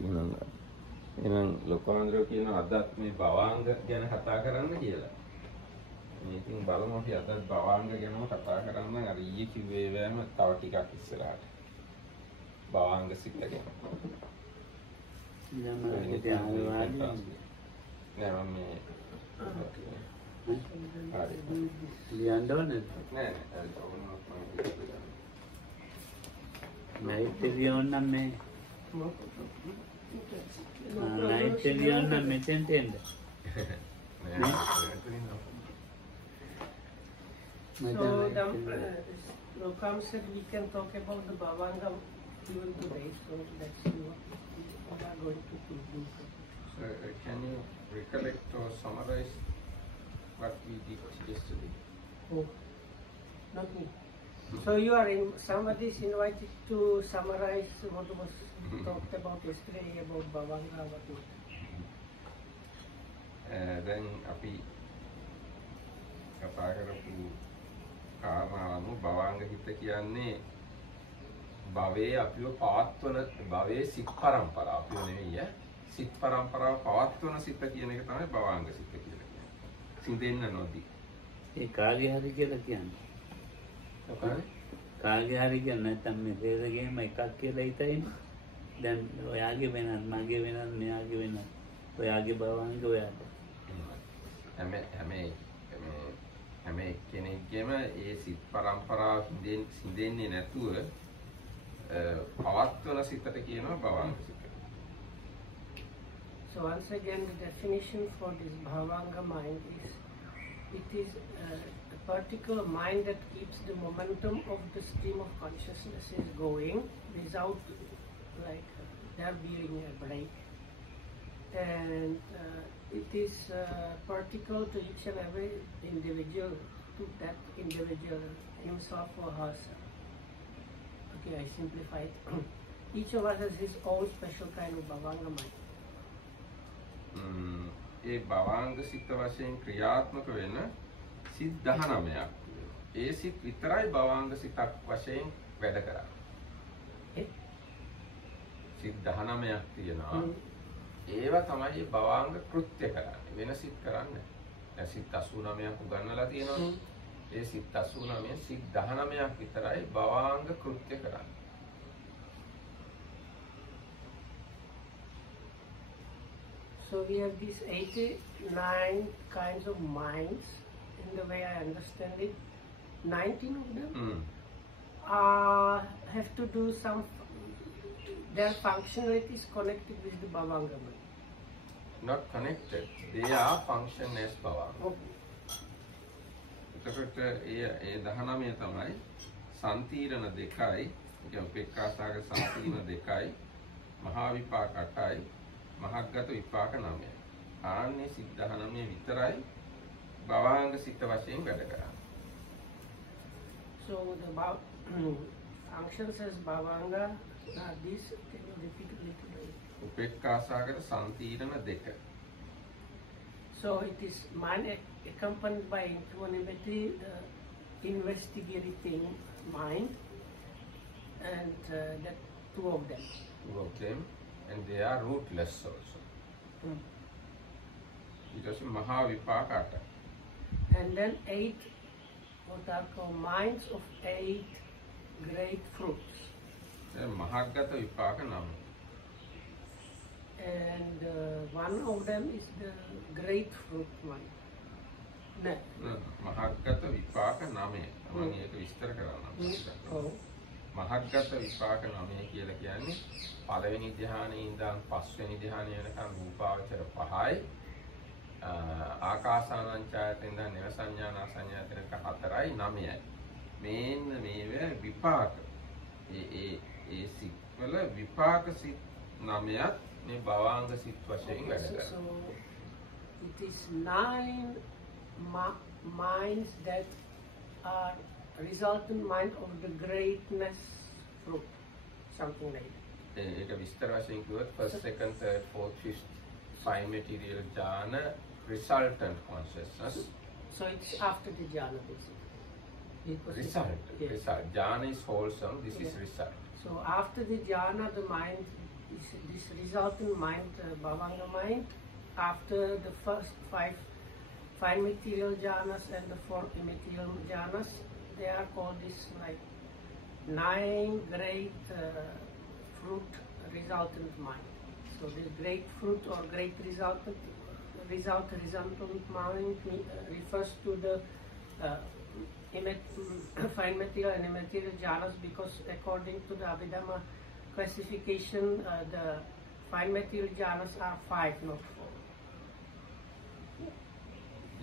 එහෙනම් ලොකෝන්ද්‍රෝ කියන අදත් මේ භවාංග ගැන කතා කරන්න කියලා. මේ ඉතින් බලමු අපි අදත් භවාංග ගැනම කතා කරන්න. අර ඊයේ කිව්වේ වෑම තව ටිකක් ඉස්සරහට. භවාංග සිත ගැන. නෑ මම මේ ලියන්න ඕනේ නෑ නයිට් ලියන්න මේ නයිට් ලියන්න මෙතෙන්ට එන්න So Lokam said we can talk about the Bhavanga even today, so let's see what we are going to do. So can you recollect or summarize what we did yesterday? Oh, not me. So you are somebody is invited to summarize what was talked about yesterday about Bhavanga. Then api කතා කරපු කාරණාවම භවංග හිත කියන්නේ භවයේ අපිව පවත්වන භවයේ සිත් පරම්පරාව අපිව නෙවෙයි සිත් පරම්පරාව පවත්වන සිත කියන එක තමයි භවංග සිත කියලා කියන්නේ. සිඳෙන්න නොදී. ඒ කාගේ හරි කියලා කියන්නේ. කාගේ හරි කියන්නේ නැත්නම් මේ දෙයකම එකක් කියලා හිතයිනේ. දැන් ඔයාගේ වෙනත් මගේ වෙනත් මෙයාගේ වෙනත් ඔයාගේ භවංග ඔයාට. හැම කෙනෙක්ගේම ඒ සිත් පරම්පරාව සිඳෙන්නේ නැතුව පවත්වන සිතට කියනවා භවංග සිත. So once again the definition for this Bhavanga mind is it is a particular mind that keeps the momentum of the stream of consciousness is going without like there being a break. And it is particular to each and every individual, to that individual himself or herself. Okay, I simplify it. Each of us has his own special kind of Bhavanga mind. ඒ භවංග සිත වශයෙන් ක්‍රියාත්මක වෙන සිත් 19ක්. ඒ සිත් විතරයි භවංග සිතක් වශයෙන් වැඩ කරන්නේ. සිත් 19ක් තියෙනවා. ඒවා තමයි භවංග කෘත්‍ය කරන්නේ. වෙන සිත් කරන්නේ නැහැ. සිත් 89ක් උගන්වලා තියෙනවා. ඒ සිත් 89 සිත් 19ක් විතරයි භවංග කෘත්‍ය කරන්නේ. So we have these 89 kinds of minds. In the way I understand it, 19 of them have to do some. Their functionality is connected with the Bhavanga mind. Not connected. They are function as Bhavanga. එතකොට ඒ 19 තමයි සම්තිරණ දෙකයි, ඒ උපේක්ඛාසගත සම්තිරණ දෙකයි, මහා විපාක 8යි, මහග්ගත විපාක 9යි. ආන්නේ සිත් 19 විතරයි භවංග සිත වශයෙන් වැඩ කරන්නේ. So the functions as Bhavanga are these. Can you repeat it a little bit? උපේක්ඛාසගත සම්තිරණ දෙක. So it is mind accompanied by equanimity, the investigating mind, and that two of them. Two of them, and they are rootless also. It is Mahavipaka. And then 8, what are called minds of 8 great fruits. Mahagata Vipaka Nam. And one of them is the great fruit one. No. Mahagata Vipaka Name. Among Vistar Karana. Mahagata Vipaka Name කියලා කියන්නේ පළවෙනි ධ්‍යානයේ ඉඳන් පස්වෙනි ධ්‍යානය වෙනකන් රූපාවචර 5යි ආකාසානංචායතෙන් ඉඳන් නව සංඥාන සංඥාතනක 4යි 9යි. මේන්න මේව විපාක. ඒ සිත්වල විපාක සිත් 9ක් මේ භවංග සිත් වශයෙන් වැඩ කරනවා. So it is 9 minds that are resultant mind of the greatness fruit, something like that. ඒක විස්තර වශයෙන් කිව්වොත් first, second, third, fourth, fifth, five material jhana resultant consciousness. So it's after the jhana basically. Result. Yes. Result. Jhana is wholesome. This is result. So after the jhana, the mind this resultant mind, Bhavanga mind, after the first 5 fine material jhanas and the 4 immaterial jhanas, they are called this like 9 great fruit resultant mind. So the great fruit or great resultant mind refers to the fine material and immaterial jhanas, because according to the Abhidhamma classification, the fine material jhanas are 5, not 4.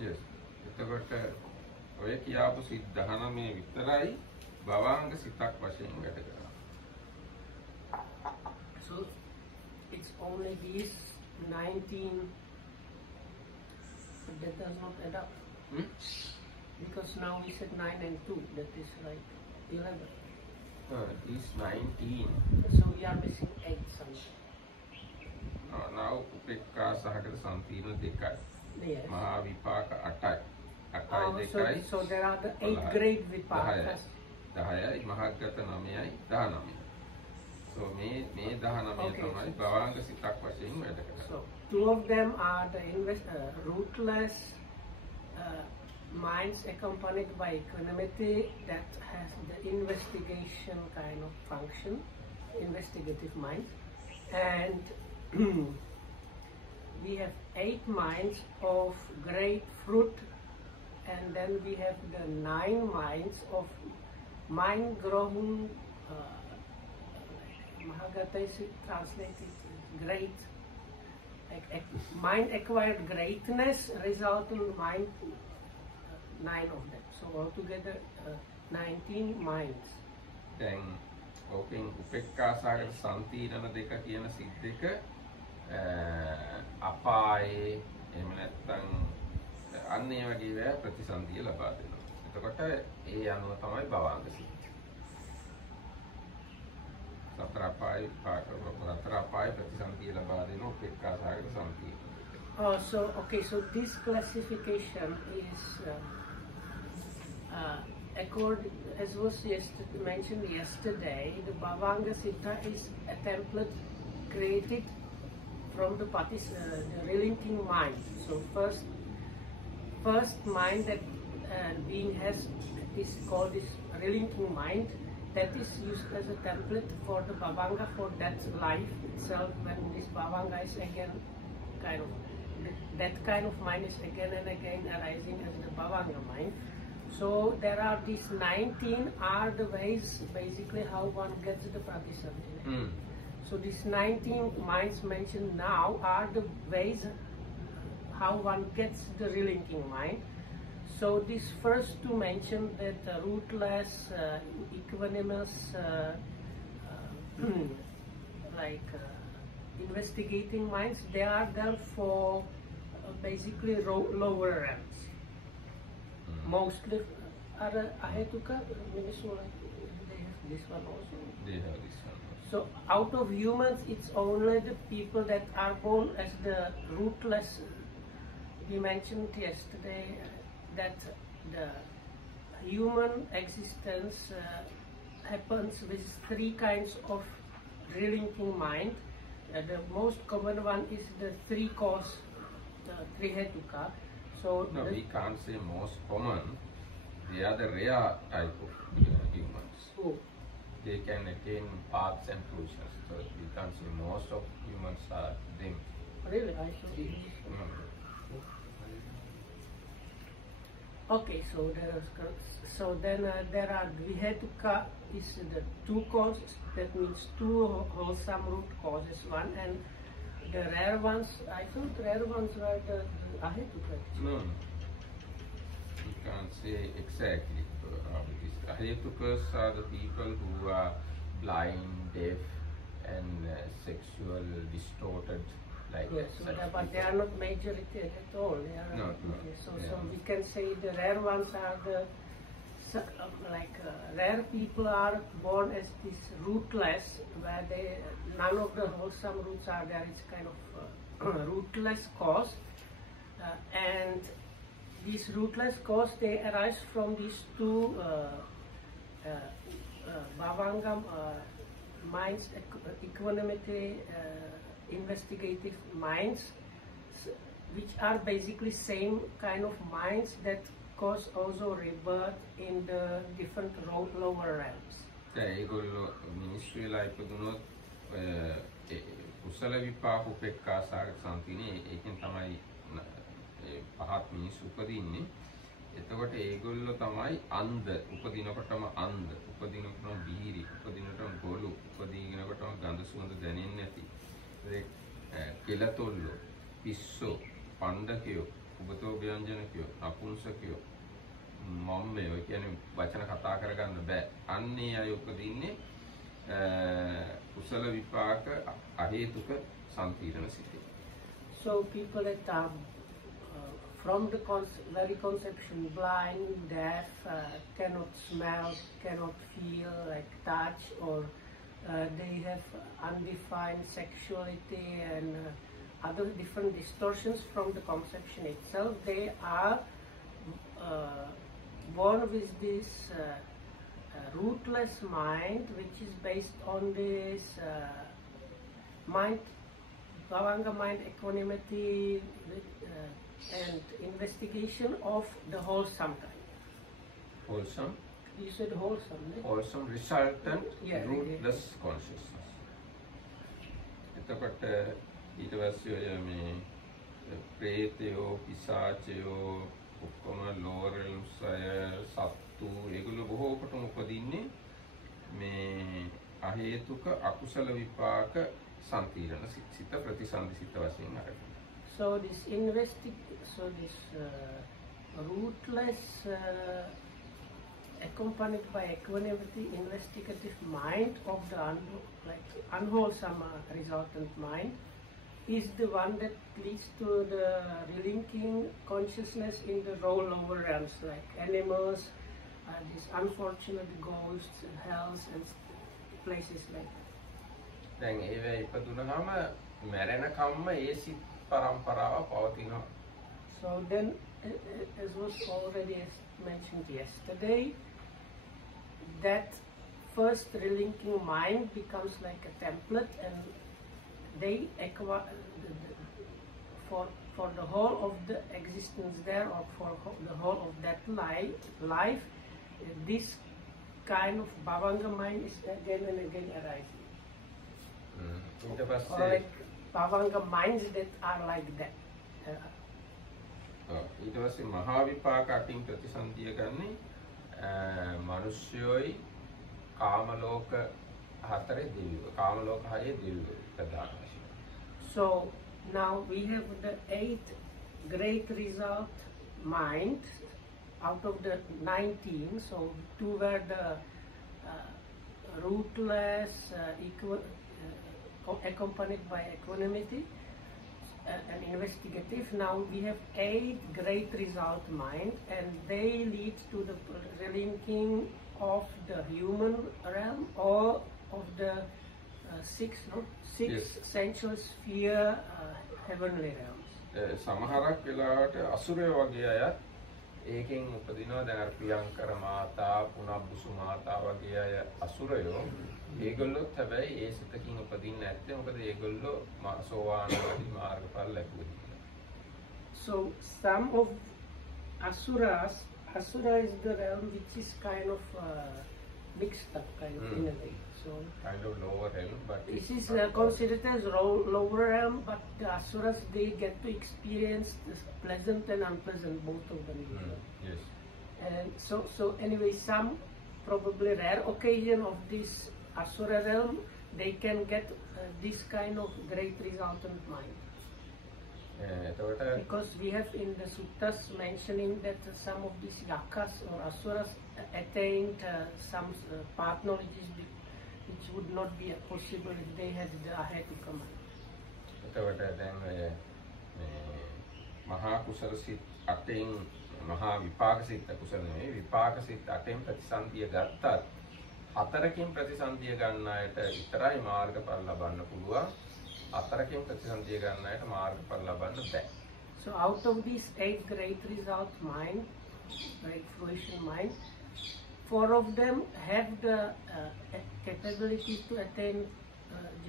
Yes. එතකොට ඔය කියාපු සිත් 19 විතරයි භවංග සිතක් වශයෙන් වැඩ කරනවා. So it's only these 19 that does not add up. Because now we said 9 and 2, that is like 11. This 19. So we are missing 8 something. Now උපේක්ඛා සහගත සම්පීර්ණ 2යි. Yes. මහා විපාක 8යි. 8යි 2යි. So there are the 8 great vipakas. 10යි මහග්ගත 9යි 19යි. So මේ 19 තමයි භවංග සිතක් වශයෙන් වැඩ කරන්නේ. So 2 of them are the rootless minds accompanied by equanimity, that has the investigation kind of function, investigative minds, and we have 8 minds of great fruit, and then we have the 9 minds of mind grown, Mahagata is translated great, mind acquired greatness, resulting mind, 9 of them. So altogether 19 minds. දැන් ඕකෙන් උපේක්ඛා සහගත සම්පීර්ණ 2 කියන සිත් දෙක අපායේ එහෙම නැත්නම් අන්න ඒ වගේ වේ ප්‍රතිසන්දිය ලබා දෙනවා. එතකොට ඒ අනුව තමයි භවංග සිත්. සතර අපායේ ප්‍රතිසන්දිය ලබා දෙන උපේක්ඛා සහගත සම්පීර්ණ. So this classification is according, as was mentioned yesterday, the Bhavanga Siddha is a template created from the relinking mind. So first mind that being has is called this relinking mind, that is used as a template for the Bhavanga for that life itself, when this Bhavanga is again that kind of mind is again and again arising as the Bhavanga mind. So there are these 19 are the ways basically how one gets the pratisandhina. So these 19 minds mentioned now are the ways how one gets the relinking mind. So these first 2 mentioned, that rootless, equanimous, investigating minds, they are there for basically lower realms. Mostly are ahetuka, they have this one also. They have this one. So out of humans, it's only the people that are born as the rootless. We mentioned yesterday that the human existence happens with 3 kinds of relinking mind. The most common one is the 3 cause, trihetuka. So no, we can't say most common. They are the rare type of humans. Oh. They can attain paths and fruitions. So we can't say most of humans are them. Really, I saw it. Okay, so then there are Dvihetuka is the 2 causes, that means 2 wholesome root causes, one, and the rare ones, I thought rare ones were the Ahetuka. No, we can't say exactly how it is. Ahetukas are the people who are blind, deaf, and sexual distorted. Like yes, but they are not majority at all. They are no. So we can say the rare ones are the rare people are born as this rootless, where none of the wholesome roots are there. It's kind of rootless cause, and these rootless cause, they arise from these 2 bhavangam minds, equanimity, investigative minds, which are basically same kind of minds that cause also rebirth in the different lower realms. ඒගොල්ලෝ මිනිස්සු වෙලා ඉපදුනොත් කුසල විපාක උපේක්ඛා සාගත සම්පීනේ ඒකෙන් තමයි පහත් මිනිස්සු උපදින්නේ. එතකොට ඒගොල්ලෝ තමයි අන්ධ උපදිනකොටම අන්ධ උපදිනකොටම බීරි උපදිනකොටම ගොළු උපදිනකොටම ගඳ සුවඳ දැනෙන්නේ නැති කෙලතොල්ලෝ පිස්සෝ පණ්ඩකයෝ උබතෝ ව්‍යංජනකයෝ අපුංසකයෝ මම්මේ ඔය කියන්නේ වචන කතා කරගන්න බෑ. අන්නේ අය උපදින්නේ කුසල විපාක අහේතුක සම්පීඩන සිතේ. So people that are from the very conception blind, deaf, cannot smell, cannot feel, like touch, or they have undefined sexuality and other different distortions from the conception itself. They are born with this rootless mind, which is based on this mind, Bhavanga mind, equanimity, and investigation of the wholesome kind. Wholesome? You said wholesome, right? Wholesome, resultant, yeah, rootless consciousness. එතකොට ඊට පස්සේ ඔය මේ ප්‍රේතයෝ පිසාචයෝ ඔක්කොම lower realms අය සත්තු ඒගොල්ලෝ බොහෝ කොටම උපදින්නේ මේ අහේතුක අකුසල විපාක සම්පීඩන සිත ප්‍රතිසන්දි සිත වශයෙන් අරගෙන. So this rootless, accompanied by equanimity, investigative mind of the unwholesome resultant mind is the one that leads to the relinking consciousness in the lower realms, like animals, these unfortunate ghosts, hells, and places like that. දැන් ඒවේ ඉපදුනහම මැරෙන කම්ම ඒ සිත් පරම්පරාව පවතිනවා. So then, as was already mentioned yesterday, that first relinking mind becomes like a template, and they for the whole of the existence there, or for the whole of that life, this kind of Bhavanga mind is again and again arising. Or like Bhavanga minds that are like that. ඊට පස්සේ මහා විපාක අටින් ප්‍රතිසන්දිය ගන්නේ මිනිස්යෝයි කාම ලෝක හතරේ දෙවියෝ කාම ලෝක හයේ දෙවියෝ ප්‍රධාන වශයෙන්. So now we have the 8 great result minds out of the 19. So 2 were the rootless, accompanied by equanimity and investigative. Now we have 8 great result mind, and they lead to the relinking of the human realm or of the six Yes. sensual sphere heavenly realms. සමහරක් වෙලාවට අසුරයෝ වගේ අයත් ඒකෙන් උපදිනවා. දැන් අර ප්‍රියංකර මාතා පුනබ්බුසු මාතා වගේ අය අසුරයෝ ඒගොල්ලොත් හැබැයි ඒ සිතකින් උපදින්නේ නැත්තේ මොකද ඒගොල්ලෝ සෝවාන් ආදී මාර්ගඵල ලැබුවේ. So some of asura is the realm which is kind of mixed up kind of in a way. So kind of lower realm, but this is considered as lower realm, but the asuras, they get to experience this pleasant and unpleasant, both of them. Yes. And so anyway, some probably rare occasion of this asura realm, they can get this kind of great resultant mind. Because we have in the suttas mentioning that some of these yakas or asuras attained some path knowledges which would not be possible if they had the ahetuka mind. එතකොට දැන් ඔය මහා කුසල සිත් අටෙන් මහා විපාක සිත් කුසල නෙවෙයි විපාක සිත් අටෙන් ප්‍රතිසන්දිය ගත්තත් හතරකින් ප්‍රතිසන්දිය ගන්න අයට විතරයි මාර්ගඵල ලබන්න පුළුවන්. හතරකින් ප්‍රතිසන්දිය ගන්න අයට මාර්ගඵල ලබන්න බෑ. So out of these 8 great result mind, great fruition mind, 4 of them have the capability to attain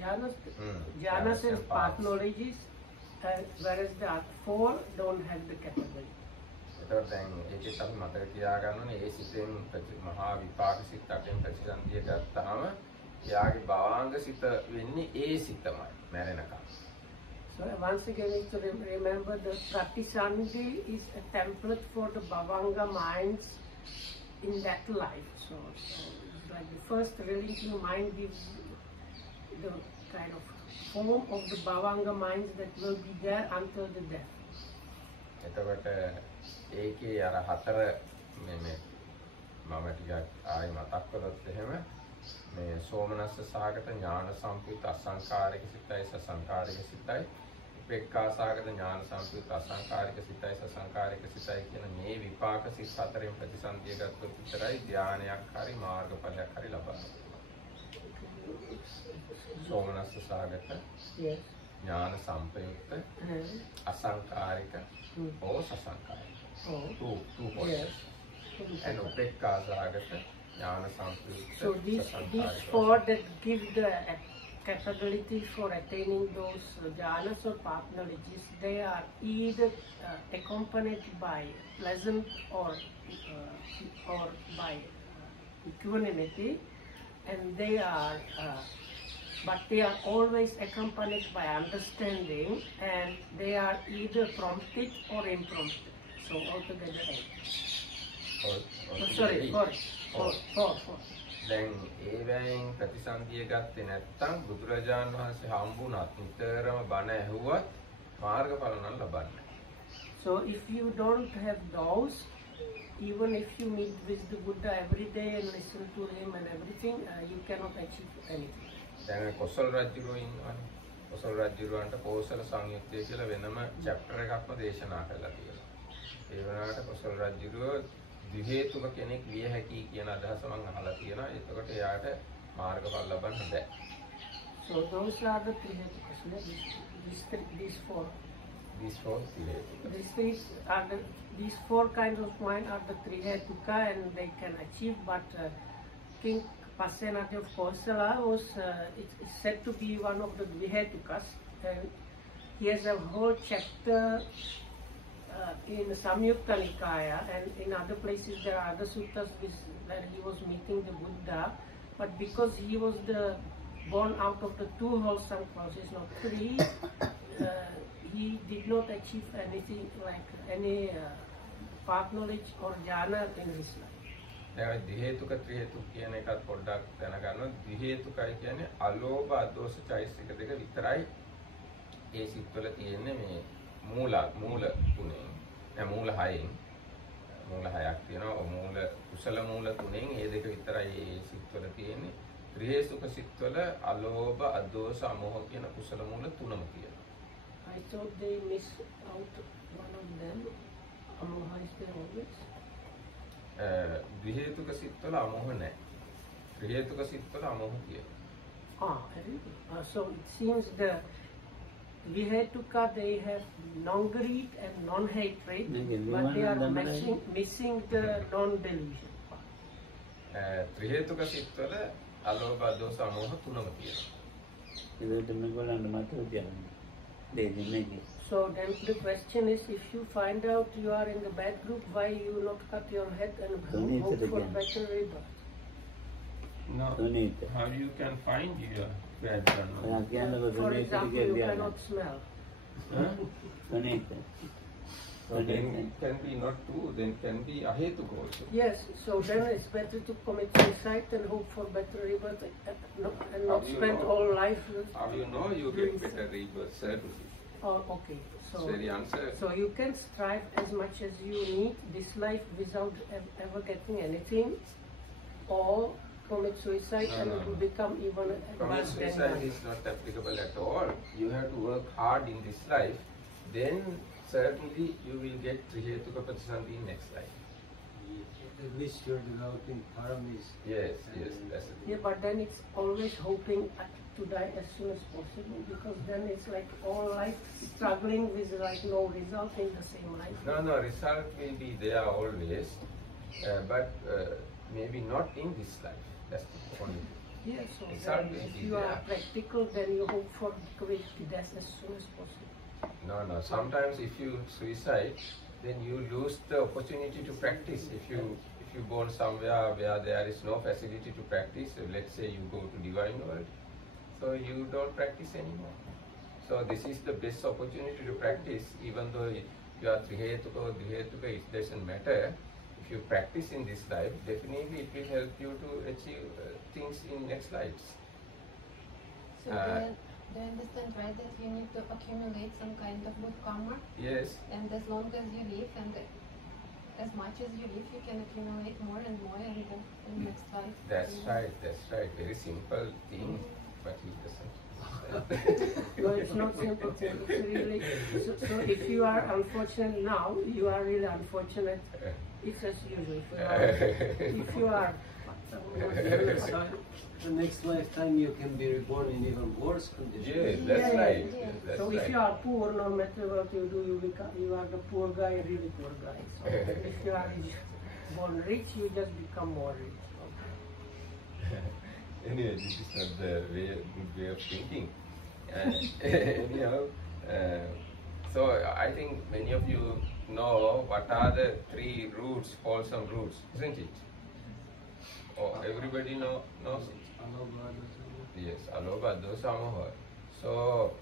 jhanas and path knowledges, whereas the 4 don't have the capability. එතකොට දැන් ඒකෙත් අපි මතක තියාගන්න ඕනේ ඒ සිතෙන් මහා විපාක සිත් අටෙන් ප්‍රතිසන්දිය ගත්තාම එයාගේ භවාංග සිත වෙන්නේ ඒ සිතමයි මැරෙනකම්. So once again, need to remember the Pratisandhi is a template for the Bhavanga minds in that life. So it's like the first religion mind gives the kind of form of the Bhavanga minds that will be there until the death. එතකොට ඒකේ අර හතර මේ මම ටිකක් ආයෙ මතක් කළොත් එහෙම මේ සෝමනස්ස සාගත ඥාන සම්පූර්ණ අසංකාරික සිතයි සසංකාරික සිතයි උපේක්ඛා සාගත ඥාන සම්පූර්ණ අසංකාරික සිතයි සසංකාරික සිතයි කියන මේ විපාක සිත් හතරෙන් ප්‍රතිසන්දිය ගත්තොත් විතරයි ධානයක් හරි මාර්ගඵලයක් හරි ලබන්නේ. සෝමනස්ස සාගත ඥාන සම්පයුක්ත අසංකාරික or sasankhaya. Two points. And upekka sagata jnana sampyukta. So these 4 that give the capability for attaining those jhanas or path knowledges, they are either accompanied by pleasant or by equanimity, and they are but they are always accompanied by understanding, and they are either prompted or imprompted. So altogether 8. Sorry, 4. දැන් ඒවැයෙන් ප්‍රතිසන්දිය ගත්තේ නැත්නම් බුදුරජාණන් වහන්සේ හම්බුණත් නිතරම බණ ඇහුවත් මාර්ගඵල නම් ලබන්නේ. So if you don't have those, even if you meet with the Buddha every day and listen to him and everything, you cannot achieve anything. දැන් කොසල් රජුරෝ ඉන්නවනේ. කොසල් රජුරවන්ට කෝසල සංයුත්තය කියලා වෙනම chapter එකක්ම දේශනා කරලා තියෙනවා. ඒ වුණාට කොසල් රජුරෝ ද්විහේතුක කෙනෙක් විය හැකි කියන අදහස මම අහලා තියෙනවා. ඒකට එයාට මාර්ගඵල ලබන්න බෑ. So those are the three hetukas, these 4. These 4 ත්‍රිහේතුක. These 4 kinds of mind are the three hetuka, and they can achieve, but King Pasenadi of Kosala was it's said to be one of the Dvihetukas, and he has a whole chapter in Samyukta Nikaya, and in other places there are other suttas where he was meeting the Buddha, but because he was born out of the 2 wholesome causes, not 3, he did not achieve anything like any path knowledge or jhana in his life. දැන් ද්විහේතුක ත්‍රිහේතුක කියන එකත් පොඩ්ඩක් දැනගන්න. ද්විහේතුකයි කියන්නේ අලෝභ අදෝෂ චෛතසික දෙක විතරයි ඒ සිත්වල තියෙන්නේ මේ මූල තුනෙන්. දැන් මූල 6ක් තියෙනවා. මූල කුසල මූල තුනෙන් ඒ දෙක විතරයි ඒ සිත්වල තියෙන්නේ. ත්‍රිහේතුක සිත්වල අලෝභ අදෝෂ අමෝහ කියන කුසල මූල තුනම තියෙනවා. I thought they miss out one of them. Amoha is there always. ද්විහේතුක සිත්වල අමෝහ නැහැ. ත්‍රිහේතුක සිත්වල අමෝහ තියෙනවා. Really? So it seems the Vihetuka, they have non-greed and non-hatred, but they are missing the non-delusion part. ත්‍රිහේතුක සිත්වල අලෝභ අදෝස අමෝහ තුනම තියෙනවා. So then the question is, if you find out you are in the bad group, why you not cut your head and hope for better rebirth? No, how you can find your bad one? For example, you cannot smell. So then it can be not 2, then can be ahetuka also. Yes, so then it's better to commit suicide and hope for better rebirth and not spend all life. How you know you get better rebirth? Certainly. Oh, okay. So, very answer. So you can strive as much as you need this life without ever getting anything, or commit suicide and become even advanced. Suicide is not applicable at all. You have to work hard in this life, then certainly you will get Trihetuka Pratisandhi in next life. At least you're developing paramis. Yes, that's it. Yeah, but then it's always hoping to die as soon as possible, because then it's like all life struggling with like no result in the same life. No, result will be there always, but maybe not in this life. That's the only thing. Yes, so Result then will if be you are there. practical, then you hope for quick death as soon as possible. No. Sometimes if you suicide, then you lose the opportunity to practice. If you born somewhere where there is no facility to practice, let's say you go to divine world, so you don't practice anymore. So this is the best opportunity to practice, even though you are trihetuka or dvihetuka, it doesn't matter. If you practice in this life, definitely it will help you to achieve things in next lives. So do I understand right that you need to accumulate some kind of good karma? Yes. And as long as you live and as much as you live, you can accumulate more and more in the next life. That's right. Very simple thing, but it doesn't. No, it's not simple thing. It's really, so if you are unfortunate now, you are really unfortunate. It's as usual. If you are So the next lifetime you can be reborn in even worse conditions. Yes, that's right. Yeah. Yes, that's So right. if you are poor, no matter what you do, you are the poor guy, really poor guy. So if you are born rich, you just become more rich. Anyway, this is not the good way of thinking. Anyhow, so I think many of you know what are the 3 roots, wholesome roots, isn't it? Oh, everybody knows it. Yes, alobha, dosa, moha. So,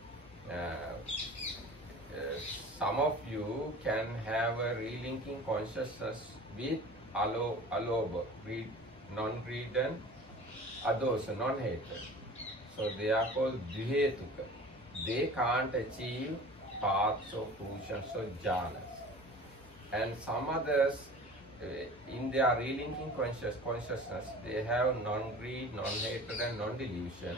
some of you can have a relinking consciousness with alobha, non-greed and adosa, non-hatred. So they are called dvihetuka. They can't achieve paths or fruitions or jhanas. And some others, in their relinking consciousness, they have non-greed, non-hatred and non-delusion.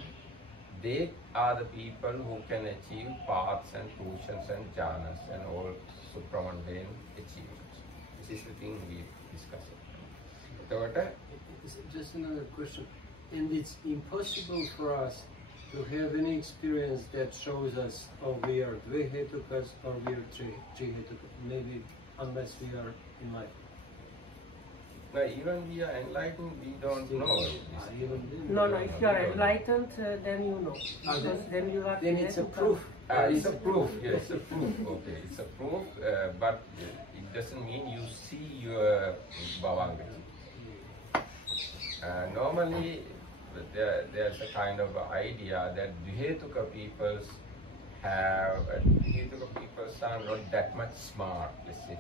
They are the people who can achieve paths and fruitions and jhanas and all supramundane achievements. This is the thing we discussed. Just another question. And it's impossible for us to have any experience that shows us, oh, we are dvihetukas or we are trihetukas, maybe unless we are enlightened. Now, even we are enlightened, we don't know. No, if you are enlightened, then you know. Because then you are. Then it's a proof. It's a proof, yes, it's a proof. Okay, it's a proof, but it doesn't mean you see your bhavanga. Normally, there's a kind of idea that dvihetuka peoples are not that much smart, let's say.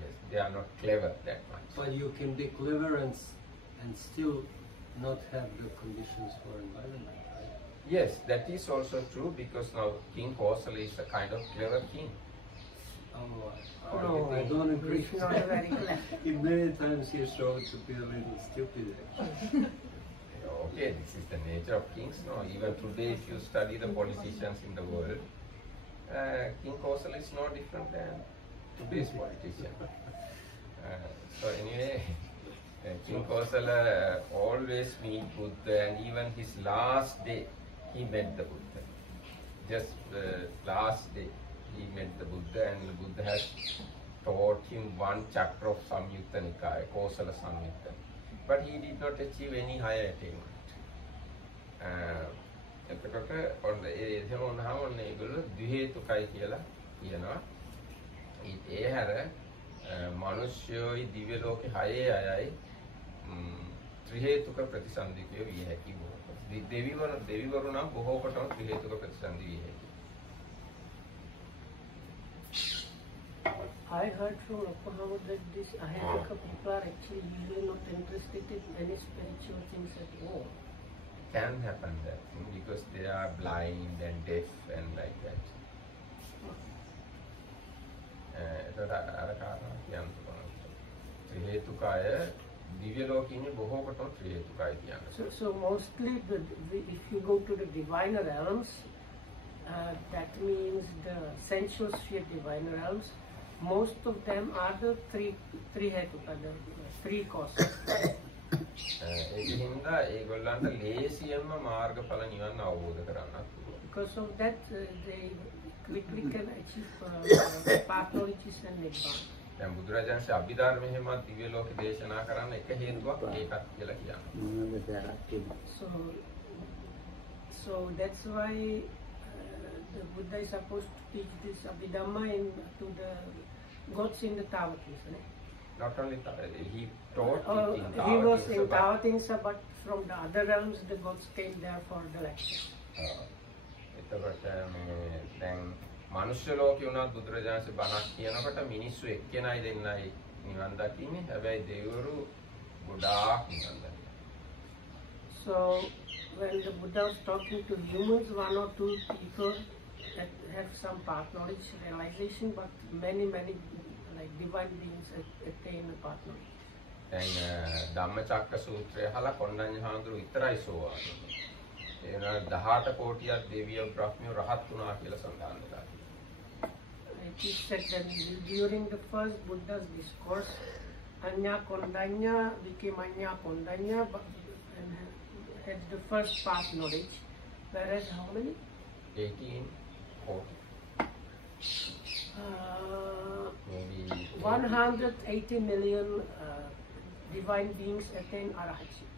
Yes, they are not clever that much. But you can be clever and still not have the conditions for enlightenment, right? Yes, that is also true, because now King Kosala is a kind of clever king. No, I don't agree. He's not very clever. Many times he showed to be a little stupid, actually. Okay, this is the nature of kings. No, even today, if you study the politicians in the world, King Kosala is no different than today's politician. So anyway, King Kosala always meet Buddha, and even his last day, he met the Buddha. Just last day, he met the Buddha, and the Buddha has taught him one chapter of Samyutta Nikaya, Kosala Samyutta. But he did not achieve any higher attainment. එතකොට ඔන්න එහෙම වුණාම ඔන්න ඒගොල්ලෝ ද්විහෙතුකයි කියලා කියනවා. ඒ හැර මනුෂ්‍යයෝයි දිව්‍ය ලෝකේ 6 අයයි ත්‍රිහෙතුක ප්‍රතිසන්දිකයෝ විය හැකි බොහෝ. දෙවිවරු නම් බොහෝ කොටම ත්‍රිහෙතුක ප්‍රතිසන්දි විය හැකි. I heard from Yokohama that these Ahimsa people are actually usually not interested in any spiritual things at all. Can happen that thing because they are blind and deaf and like that. එතකොට අර කාරණා කියන්න පුළුවන්. ත්‍රිහෙතුකය දිව්‍ය ලෝකයේ බොහෝ කොට ත්‍රිහෙතුකයි කියන්නේ. So mostly if you go to the divine realms, that means the sensual sphere divine realms, most of them are the three hetuka, the 3 causes. ඒකින්ද ඒගොල්ලන්ට ලේසියෙන්ම මාර්ගඵල නිවන් අවබෝධ කරගන්නත් පුළුවන්. Because of that, they quickly can achieve path knowledge and nibbana. දැන් බුදුරජාණන්සේ අභිධර්මයේම දිව්‍ය ලෝක දේශනා කරන්න එක හේතුවක් ඒකත් කියලා කියනවා. So that's why the Buddha is supposed to teach this Abhidhamma to the gods in the Tavatins. Not only he taught it in he was in Tavatins, but from the other realms the gods came there for the lecture. එතකොට දැන් මනුෂ්‍ය ලෝකේ උනත් බුදුරජාණන්සේ බණක් කියනකොට මිනිස්සු එක්කෙනයි දෙන්නයි නිවන් දකින්නේ. හැබැයි දෙවිවරු ගොඩාක් නිවන් දකිනවා. So when the Buddha was talking to humans, one or two people that have some path knowledge realization, but many like divine beings attain the path knowledge. දැන් ධම්මචක්ක සූත්‍රය අහලා කොණ්ඩඤ්ඤ හාමුදුරුවෝ විතරයි සෝවාන්. ඒ වෙනවා 18 කෝටියක් දෙවියෝ බ්‍රහ්මියෝ රහත් වුණා කියලා සඳහන් වෙලා. It is said that during the first Buddha's discourse, Anya Kondanya became Anya Kondanya and had the first path knowledge, whereas how many? 1840. Maybe 180 million divine beings attain Arahatship.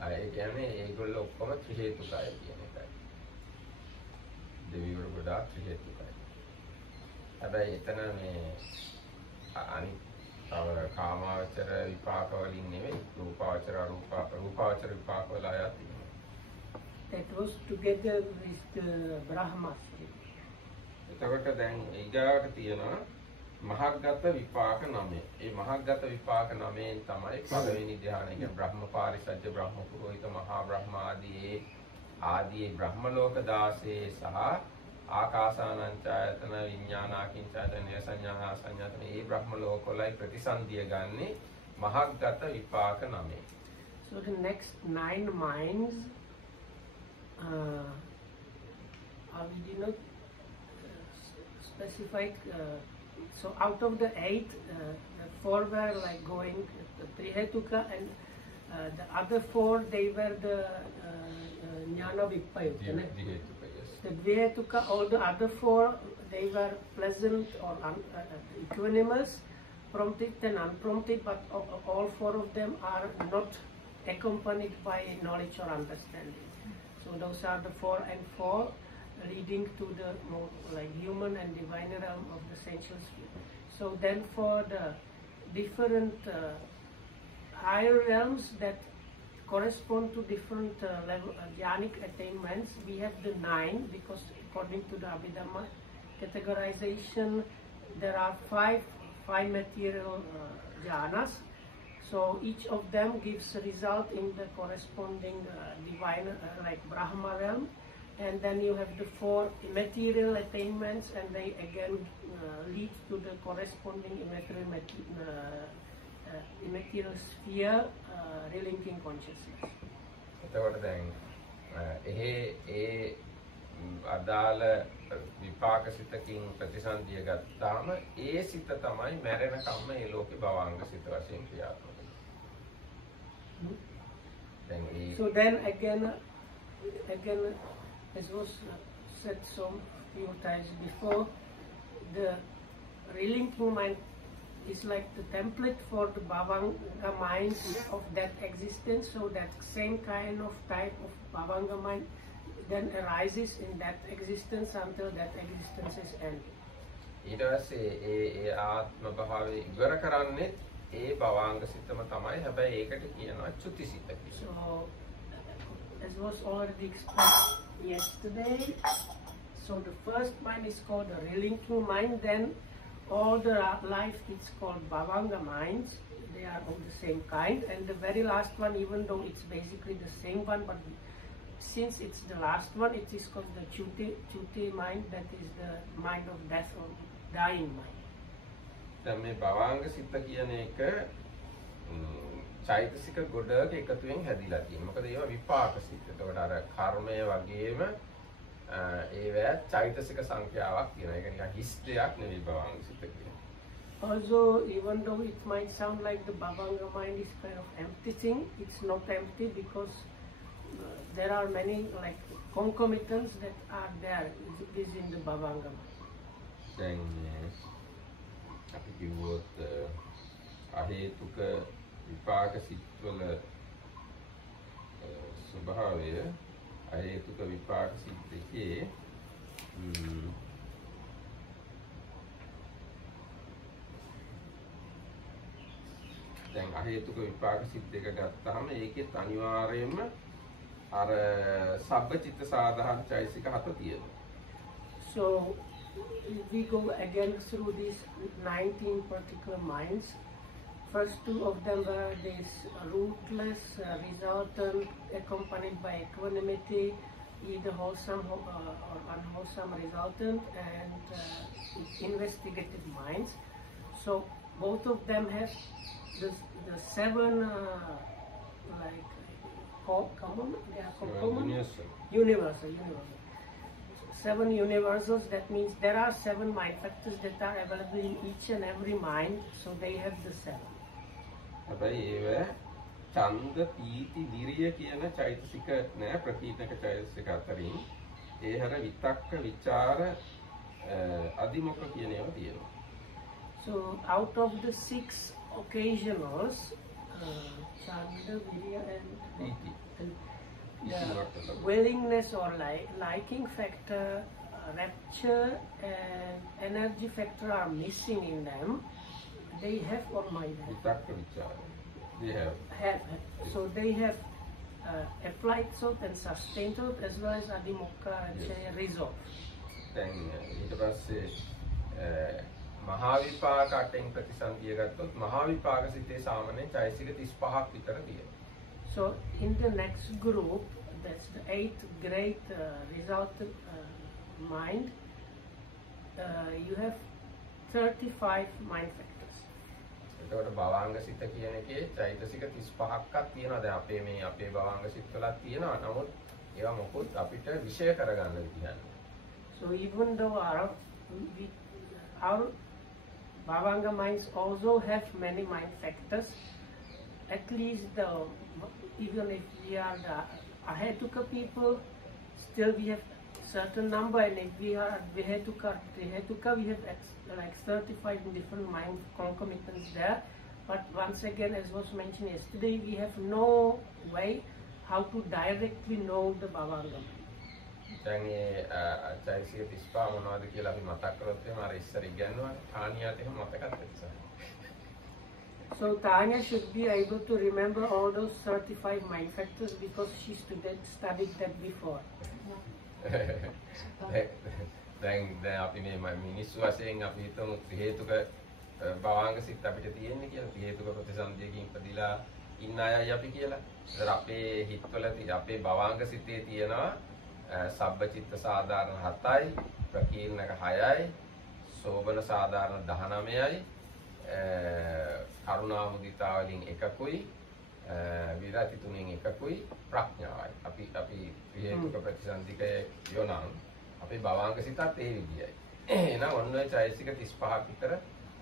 ඒ කියන්නේ ඒගොල්ලෝ ඔක්කොම ත්‍රි හේතුකයි කියන එකයි. දෙවිවරු ගොඩාක් ත්‍රි හේතුකයි. හැබැයි එතන මේ අනිත් තව කාමාවචර විපාක වලින් නෙවෙයි රූපාවචර රූපාවචර විපාක වල ආයත් තියෙනවා. That was together with the Brahmas. එතකොට දැන් ඊගාවට තියෙනවා මහග්ගත විපාක 9. ඒ මහග්ගත විපාක 9න් තමයි පළවෙනි ධ්‍යානය කියන්නේ බ්‍රහ්ම පාරිසජ්ජ බ්‍රහ්ම පුරෝහිත මහා බ්‍රහ්ම ආදී බ්‍රහ්ම ලෝක 16 සහ ආකාසානංචායතන විඥානාකින්චායතන සංඥා සංඥාතන ඒ බ්‍රහ්ම ලෝක වලයි ප්‍රතිසන්දිය ගන්නේ මහග්ගත විපාක 9. So the next 9 minds we did not specify. So out of the 8, the 4 were like going Trihetuka, and the other 4 they were the Jnana Vipayutta. The Dvihetuka, all the other 4 they were pleasant or equanimous, prompted and unprompted, but all 4 of them are not accompanied by knowledge or understanding. So those are the 4 and 4. Leading to the more like human and divine realm of the sensual sphere. So then for the different higher realms that correspond to different level jhanic attainments, we have the 9, because according to the Abhidhamma categorization there are 5 material jhanas. So each of them gives a result in the corresponding divine like Brahma realm. And then you have the 4 immaterial attainments, and they again lead to the corresponding immaterial sphere, relinking consciousness. එතකොට දැන් ඒ අදාළ විපාක සිතකින් ප්‍රතිසන්දිය ගත්තාම ඒ සිත තමයි මැරෙන කම්ම ඒ ලෝකේ භවංග සිත වශයෙන් ක්‍රියාත්මක වෙන්නේ. So then again as was said so few times before, the relinking mind is like the template for the Bhavanga mind of that existence, so that same kind of type of Bhavanga mind then arises in that existence until that existence is ended. ඊට පස්සේ ඒ ආත්ම භාවය ඉවර කරන්නේ ඒ භවංග සිතම තමයි. හැබැයි ඒකට කියනවා චුති සිත කියලා. So as was already explained yesterday, so the first mind is called the relinking mind, then all the life is called Bhavanga minds. They are of the same kind, and the very last one, even though it's basically the same one, but since it's the last one, it is called the Chuti mind, that is the mind of death or dying mind. දැන් මේ භවංග සිත කියන එක චෛතසික ගොඩක එකතුවෙන් හැදිලා තියෙනවා. මොකද ඒවා විපාක සිත. ඒකට අර කර්මය වගේම ඒවා චෛතසික සංඛ්‍යාවක් තියෙනවා. ඒක නිකන් හිස් දෙයක් නෙවෙයි භවංග සිත කියන්නේ. Also, even though it might sound like the Bhavanga mind is kind of empty thing, it's not empty, because there are many like concomitants that are there within the Bhavanga mind. දැන් අපි කිව්වොත් අහේතුක විපාක සිත්වල ස්වභාවය අහේතුක විපාක සිත් දෙකේ දැන් අහේතුක විපාක සිත් දෙක ගත්තාම ඒකෙත් අනිවාර්යයෙන්ම අර සබ්බචිත්ත සාධාරණ චෛසික හත තියෙනවා. So we go again through these 19 particular minds. First two of them were this rootless, resultant, accompanied by equanimity, either wholesome or unwholesome resultant, and investigative minds. So both of them have the seven universal. Seven universals. That means there are seven mind factors that are available in each and every mind. So they have the seven. හැබැයි ඒව ඡන්ද පීති විරිය කියන චෛතසික නෑ ප්‍රකීර්ණක චෛතසික අතරින් ඒ හැර විතක්ක විචාර අදිමොක්ඛ කියන ඒවා තියෙනවා. So out of the 6 occasionals, chanda, virya and the willingness or liking factor, rapture and energy factor are missing in them. They have or might have. විතක්ක විචාර. They have. So they have applied thought and sustained thought as well as adimokka and resolve. දැන් ඊට පස්සේ මහා විපාක අටෙන් ප්‍රතිසන්දිය ගත්තොත් මහා විපාක සිතේ සාමාන්‍ය චෛතසික 35ක් විතර තියෙනවා. So in the next group, that's the 8th great resultant mind, you have 35 mind factors. එතකොට භවාංග සිත කියන එකේ චෛතසික 35ක්ක් තියෙනවා. දැන් අපේ භවාංග සිත්වලක් තියෙනවා. නමුත් ඒවා මොකොත් අපිට විශේෂ කරගන්න විදිහක්. So even though our Bhavanga minds also have many mind factors, at least even if we are the Ahetuka people, still we have certain number, and if we are Vihetuka, we have like 35 different mind concomitants there. But once again, as was mentioned yesterday, we have no way how to directly know the Bhavanga. දැන් ඒ චෛතසික 35 මොනවද කියලා අපි මතක් කරොත් එහෙනම් අර ඉස්සර ඉගෙනුවා තානියාට එහෙම මතකත් වෙනවා. So Tanya should be able to remember all those 35 mind factors because she studied that before. දැන් අපි මේ මිනිස්සු වශයෙන් අපි හිතමු ත්‍රි හේතුක භවාංග සිත් අපිට තියෙන්නේ කියලා. ත්‍රි හේතුක ප්‍රතිසන්දියකින් ඉපදිලා ඉන්න අයයි අපි කියලා. ඒතර අපේ හිතවල අපේ භවාංග සිතේ තියෙනවා සබ්බචිත්ත සාධාරණ 7යි, ප්‍රකීර්ණක 6යි, සෝබන සාධාරණ 19යි, කරුණා මුදිතා වලින් එකකුයි, විරති තුනෙන් එකකුයි, ප්‍රඥාවයි. අපි ත්‍රි හේතුක ප්‍රතිසන්දිකයේ යොනම් අපේ භවාංග සිතත් ඒ විදියයි. එහෙනම් ඔන්න ඔය චෛතසික 35ක් විතර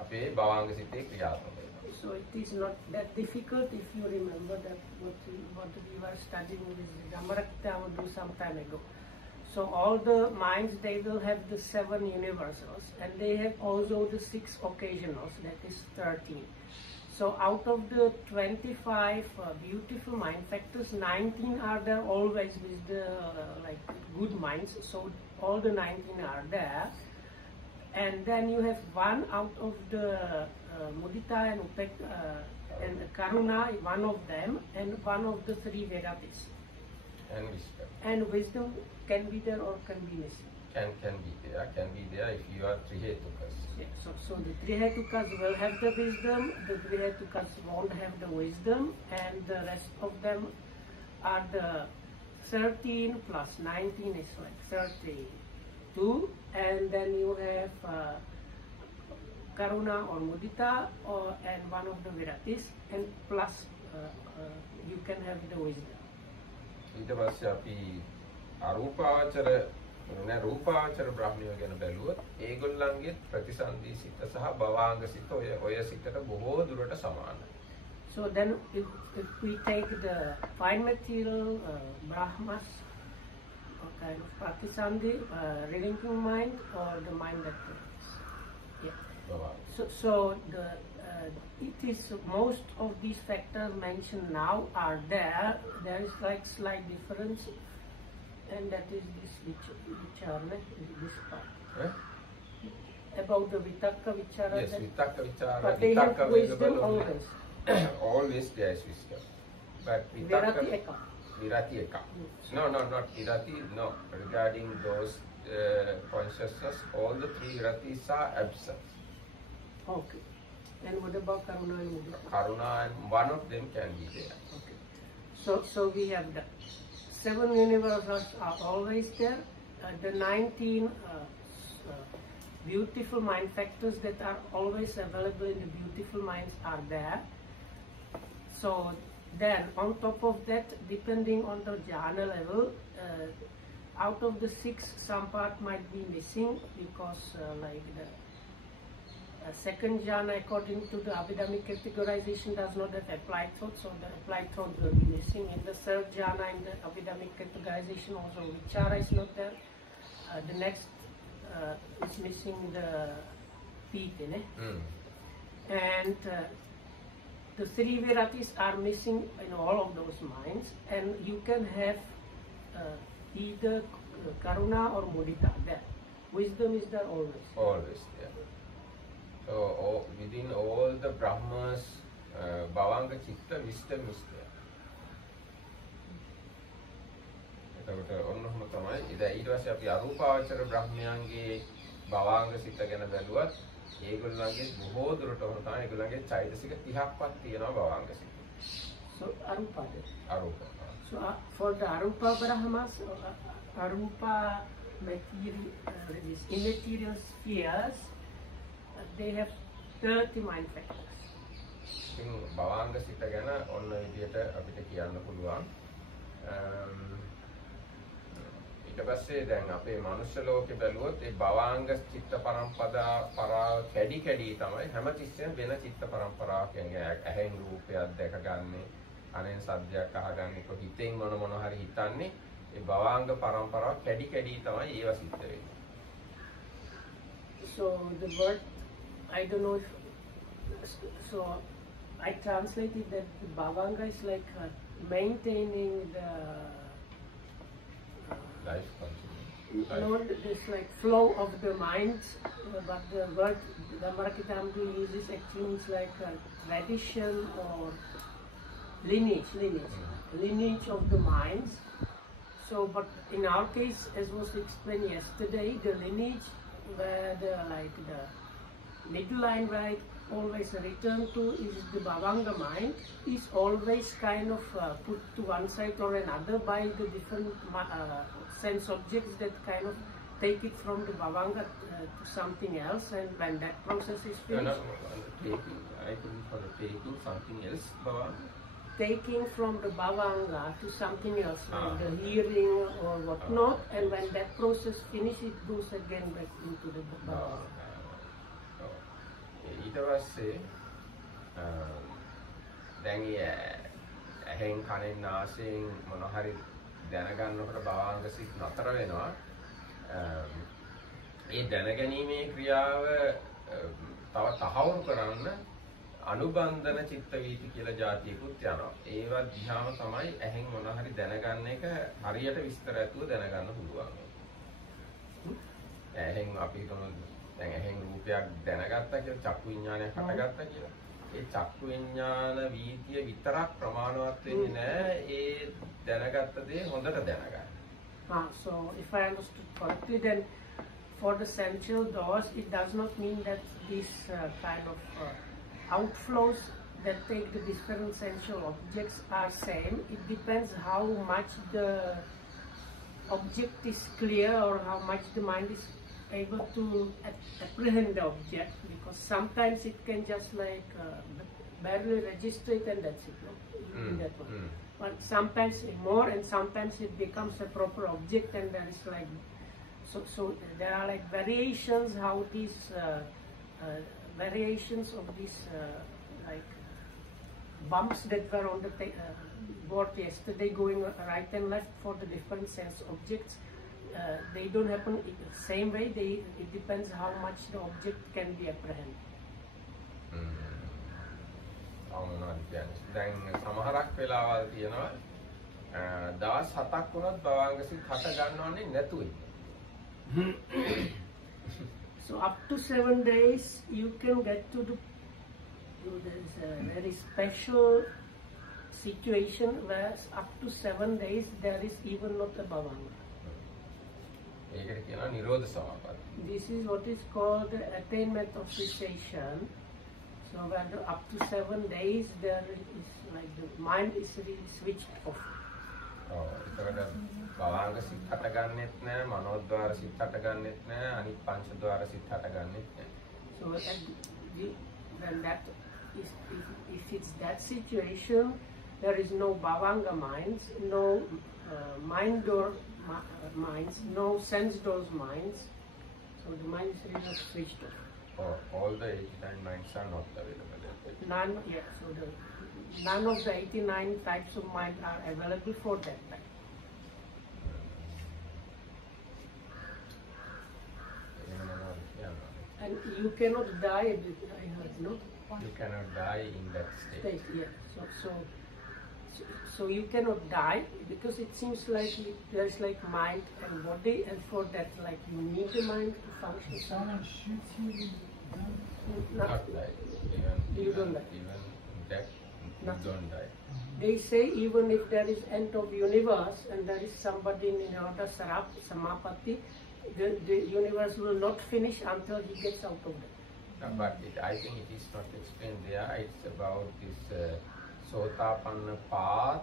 අපේ භවාංග සිතේ ක්‍රියාත්මක වෙනවා. So it is not that difficult if you remember that what we were studying with Dhammarakta some time ago. So all the minds, they will have the 7 universals, and they have also the 6 occasionals, that is 13. So out of the 25 beautiful mind factors, 19 are there always with the like good minds. So all the 19 are there, and then you have one out of the mudita and and karuna, one of them, and one of the 3 veratis. And wisdom can be there or can be missing. Can be there if you are three hetukas. Yeah, so the 3 hetukas will have the wisdom, the 3 hetukas won't have the wisdom, and the rest of them are the 13 plus 19 is like 32, and then you have karuna or mudita and one of the viratis, and plus you can have the wisdom. ඊට පස්සේ අපි අරූපාවචර රූපාවචර බ්‍රහ්මියෝ ගැන බැලුවොත් ඒගොල්ලන්ගේ ප්‍රතිසන්දී සිත සහ භවාංග සිත ඔය සිතට බොහෝ දුරට සමානයි. So then if we take the fine material brahmas or kind of pratisandhi, relinquishing mind, or the mind that works. Yeah. So it is most of these factors mentioned now are there. There is like slight difference, and that is this vicharana, this part. About the vitakka vichara. Yes, vitakka vichara. But they have wisdom always. Always there is wisdom. But vitakka. Virati eka. Virati eka. No, not virati. No, regarding those consciousness, all the three viratis are absent. Okay. And what about karuna and mudita? Karuna, and one of them can be there. Okay. So we have the 7 universals are always there. The 19 beautiful mind factors that are always available in the beautiful minds are there. So then on top of that, depending on the jhana level, out of the 6, some part might be missing because like the second jhana, according to the Abhidhammic categorization, does not have applied thought, so the applied thought will be missing. In the third jhana, in the Abhidhammic categorization, also vichara is not there. The next is missing the piti, and the 3 viratis are missing in all of those minds, and you can have either karuna or mudita there. Wisdom is there always. Always there. So within all the Brahmas, Bhavanga Chitta, wisdom is there. එතකොට ඔන්නෝම තමයි ඉතින් ඊට පස්සේ අපි අරූපාවචර බ්‍රහ්මයන්ගේ භවාංග සිත ගැන බැලුවත් ඒගොල්ලන්ගේ බොහෝ දුරට වුණ තමයි ඒගොල්ලන්ගේ චෛතසික 30ක්වත් තියෙනවා භවාංග සිත. So arupa. So for the arupa brahmas, arupa material, these immaterial spheres, they have 30 mind factors. ඉතින් භවාංග සිත ගැන ඔන්න විදියට අපිට කියන්න පුළුවන්. ඊට පස්සේ දැන් අපේ මනුෂ්‍ය ලෝකේ බැලුවොත් ඒ භවාංග චිත්ත පරම්පරාව කැඩි තමයි හැමතිස්සෙම වෙන චිත්ත පරම්පරාවක් කියන්නේ ඇහෙන් රූපයක් දැකගන්නේ අනෙන් සද්දයක් අහගන්නේ කොහිතෙන් මොන හරි හිතන්නේ ඒ භවාංග පරම්පරාව කැඩි තමයි ඒව සිද්ධ වෙන්නේ. So the word, I don't know if, so I translated that the bhavanga is like maintaining the life continuum. No, this like flow of the minds, but the word Dhammarakhitambu uses actually means like tradition or lineage of the minds. So, but in our case, as was explained yesterday, the lineage where the middle line right always return to is the Bhavanga mind, is always kind of put to one side or another by the different sense objects that kind of take it from the Bhavanga to something else, and when that process is finished... I think for taking something else, Bhavanga? Taking from the Bhavanga to something else, like the hearing or whatnot, and when that process finishes, it goes again back into the Bhavanga. ඊට පස්සේ දැන් ඇහෙන් කනෙන් නාසයෙන් මොන හරි දැනගන්නකොට භවාංග සිත් නතර වෙනවා. ඒ දැනගැනීමේ ක්‍රියාව තව තහවුරු කරන්න අනුබන්ධන චිත්ත වීති කියලා જાතියකුත් යනවා. ඒවා දිහාම තමයි ඇහෙන් මොන හරි දැනගන්න එක හරියට විස්තර ඇතුව දැනගන්න පුළුවන්. ඇහෙන් අපි දැන් ඇහෙන් රූපයක් දැනගත්තා කියලා චක්කු විඤ්ඤාණයක් හටගත්තා කියලා. ඒ චක්කු විඤ්ඤාණ වීතිය විතරක් ප්‍රමාණවත් වෙන්නේ නැහැ. ඒ දැනගත්ත දේ හොඳට දැනගන්න. So if I understood correctly, then for the sensual doors, it does not mean that these kind of outflows that take the different sensual objects are same. It depends how much the object is clear or how much the mind is able to apprehend the object, because sometimes it can just like barely register it and that's it, no? In that one. But sometimes more, and sometimes it becomes a proper object, and there is like so there are like variations how these variations of these like bumps that were on the board yesterday, going right and left for the different sense objects. they don't happen in the same way. It depends how much the object can be apprehended. දැන් සමහරක් වෙලාවල් තියෙනවා දවස් 7ක් වුණත් භවංග සිත් හට ගන්නවන්නේ නැතුව ඉන්න. So up to 7 days you can get to the there is a very special situation where up to 7 days there is even not a bhavanga. ඒකට කියනවා නිරෝධ සමාපatti. This is what is called the attainment of cessation. So when up to 7 days there is like the mind is really switched off. ඒකට භවංග සිත් හට ගන්නෙත් නැහැ, මනෝද්වාර සිත් හට ගන්නෙත් නැහැ, අනිත් පංචද්වාර සිත් හට ගන්නෙත් නැහැ. So when that is, if it's that situation, there is no bhavanga minds, no mind door minds, no sense doors minds. So the mind is really switched off. All the 89 minds are not available. None, yeah. So none of the 89 types of mind are available for that time. And you cannot die. I heard, no? You cannot die in that state. Yeah. So you cannot die because it seems like there's like mind and body, and for that, like you need the mind to function. Someone shoots you, Not die. You don't die. Even death, you don't die. They say even if there is end of universe and there is somebody in Nirodha Samapatti, the universe will not finish until he gets out of that. But I think it is not explained there. It's about this Sotapanna path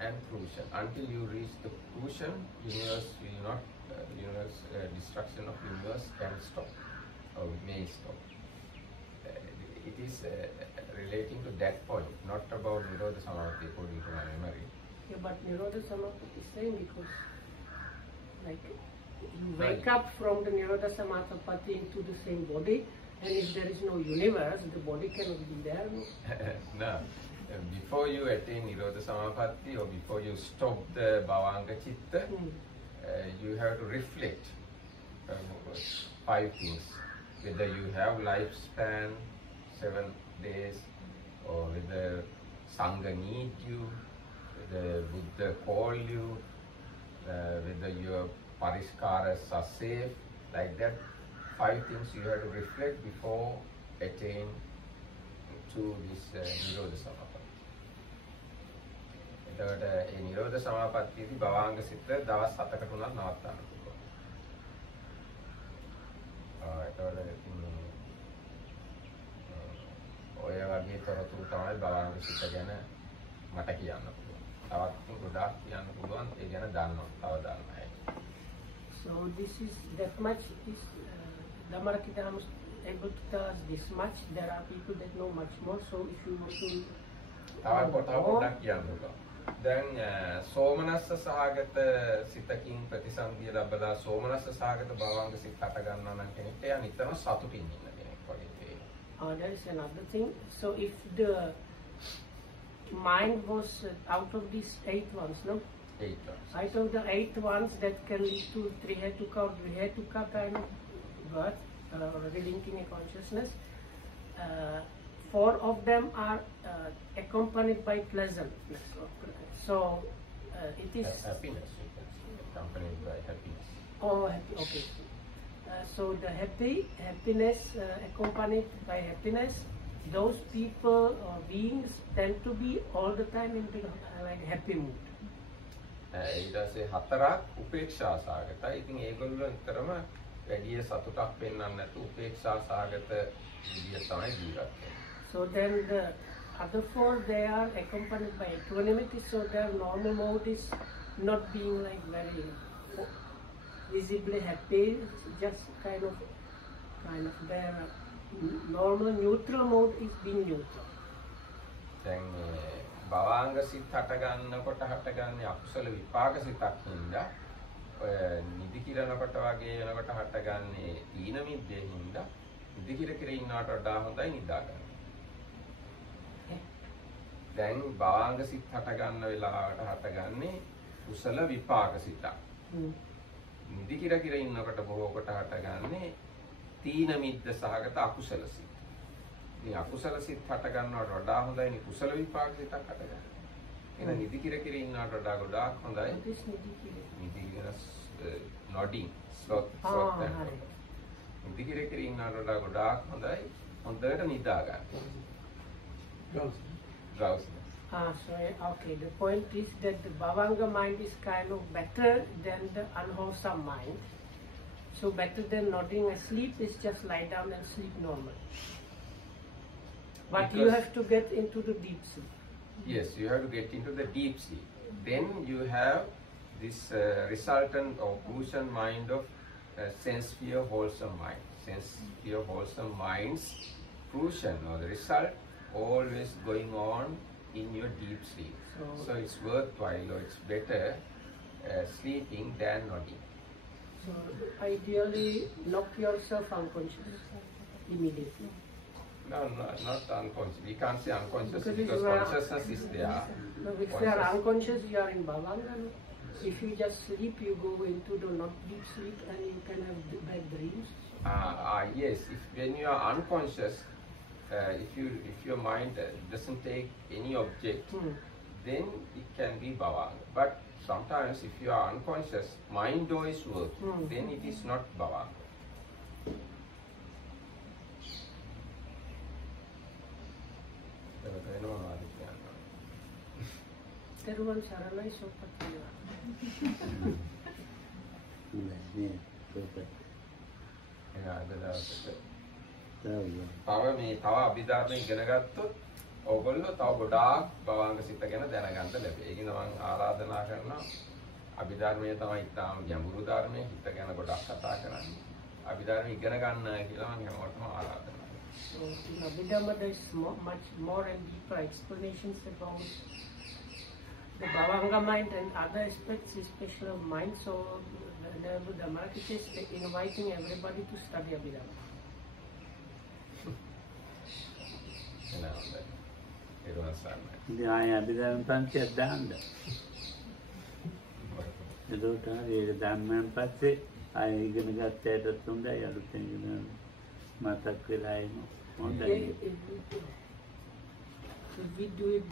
and fruition. Until you reach the fruition, universe will not, destruction of universe can stop or may stop. It is relating to that point, not about Nirodha Samapatti according to my memory. Yeah, but Nirodha Samapatti is same because like you wake up from the Nirodha Samapatti into the same body, and if there is no universe, the body cannot be there. No. Before you attain Nirodha Samapatti or before you stop the Bhavanga Chitta, you have to reflect 5 things. Whether you have lifespan 7 days, or whether Sangha need you, whether Buddha call you, whether your pariskaras are safe, like that. 5 things you have to reflect before attain to this Nirodha Samapatti. එතකොට මේ නිරෝධ සමාපත්තියේදී භවංග සිත දවස් 7කට උනත් නවත්තන්න පුළුවන්. එතකොට ඔය වගේ තොරතුරු තමයි භවංග සිත ගැන මට කියන්න පුළුවන්. තවත් ගොඩාක් කියන්න පුළුවන් ඒ ගැන දන්නවා. තව දන්න අය. So this is that much is Dhammarakita was able to tell us this much. There are people that know much more. So if you want to තව පොඩක් කියන්න පුළුවන්. දැන් සෝමනස්ස සහගත සිතකින් ප්‍රතිසන්දිය ලැබලා සෝමනස්ස සහගත භවංග සිත හට ගන්නවා නම් කෙනෙක්ට එයා නිතරම සතුටින් ඉන්න කෙනෙක් වගේ තියෙනවා. There is another thing. So if the mind was out of these 8 ones, no? 8 ones. Out of the 8 ones that can lead to Trihetuka or Dvihetuka kind of birth or relinking a consciousness, 4 of them are accompanied by pleasantness. So it is happiness. You can say, accompanied by happiness. Oh, happy. Okay. So the happiness accompanied by happiness, those people or beings tend to be all the time in the like happy mood. ඊට පස්සේ 4ක් උපේක්ෂා සහගතයි. ඉතින් ඒගොල්ලෝ නිතරම වැඩි සතුටක් පෙන්වන්න නැතු උපේක්ෂා සහගත විදිය තමයි ජීවත් වෙන්නේ. So then the other 4, they are accompanied by equanimity, so their normal mode is not being like very visibly happy, just kind of their normal neutral mode is being neutral. දැන් භවංග සිත් හට ගන්නකොට හටගන්නේ අකුසල විපාක සිතක් හින්දා ඔය නිදි කිරනකොට වගේ වෙනකොට හටගන්නේ තීන මිද්දේ හින්දා නිදි කිර ඉන්නවට වඩා හොඳයි නිදා ගන්න. දැන් භවංග සිත් හට ගන්න වෙලාවට හටගන්නේ කුසල විපාක සිතක්. නිදි කිර කිර ඉන්නකොට බොහෝ කොට හටගන්නේ තීන මිද්ද සහගත අකුසල සිත්. මේ අකුසල සිත් හට ගන්නවට වඩා හොඳයි නේ කුසල විපාක සිතක් හට ගන්න. එහෙනම් නිදි කිර කිර ඉන්නවට වඩා ගොඩාක් හොඳයි. නිදි කිර nodding sloth නිදි කිර කිර ඉන්නවට වඩා ගොඩාක් හොඳයි හොඳට නිදා ගන්න. Drowsiness. Okay. The point is that the Bhavanga mind is kind of better than the unwholesome mind. So better than nodding asleep is just lie down and sleep normal. But you have to get into the deep sleep. Yes, you have to get into the deep sleep. Then you have this resultant or fruition mind of sense sphere wholesome mind. Sense sphere wholesome mind's fruition or the result always going on in your deep sleep. So it's worthwhile or it's better sleeping than nodding. So ideally knock yourself unconscious immediately. No, not unconscious. We can't say unconscious because consciousness is there. No, if you are unconscious, you are in Bhavanga. No? If you just sleep, you go into the not deep sleep and you can have bad dreams. Yes, when you are unconscious, if your mind doesn't take any object, then it can be Bhavanga. But sometimes if you are unconscious, mind though is working, then it is not Bhavanga. Teruvan saranai sopatiya. තව මේ තව අභිධර්ම ඉගෙන ගත්තොත් ඕගොල්ලෝ තව ගොඩාක් භවංග සිත ගැන දැනගන්න ලැබෙයි. ඒකින මම ආරාධනා කරනවා අභිධර්මයේ තමයි ඉතාම ගැඹුරු ධර්මයේ හිත ගැන ගොඩක් කතා කරන්නේ. අභිධර්ම ඉගෙන ගන්න කියලා මම හැමෝටම ආරාධනා කරනවා. So in Abhidhamma there is much more and deeper explanations about the Bhavanga mind and other aspects, especially of mind. So the Dhammarakita is inviting everybody to study Abhidhamma. ඉතින් ආයෙ අභිධර්ම පන්තියක් දාන්න. එතකොට හරි ඒක ධම්මයන් පස්සේ ආයෙ ඉගෙන ගත්තට හොඳයි අලුතෙන් ඉගෙන මතක් වෙලා එනවා. හොඳයි. If we do it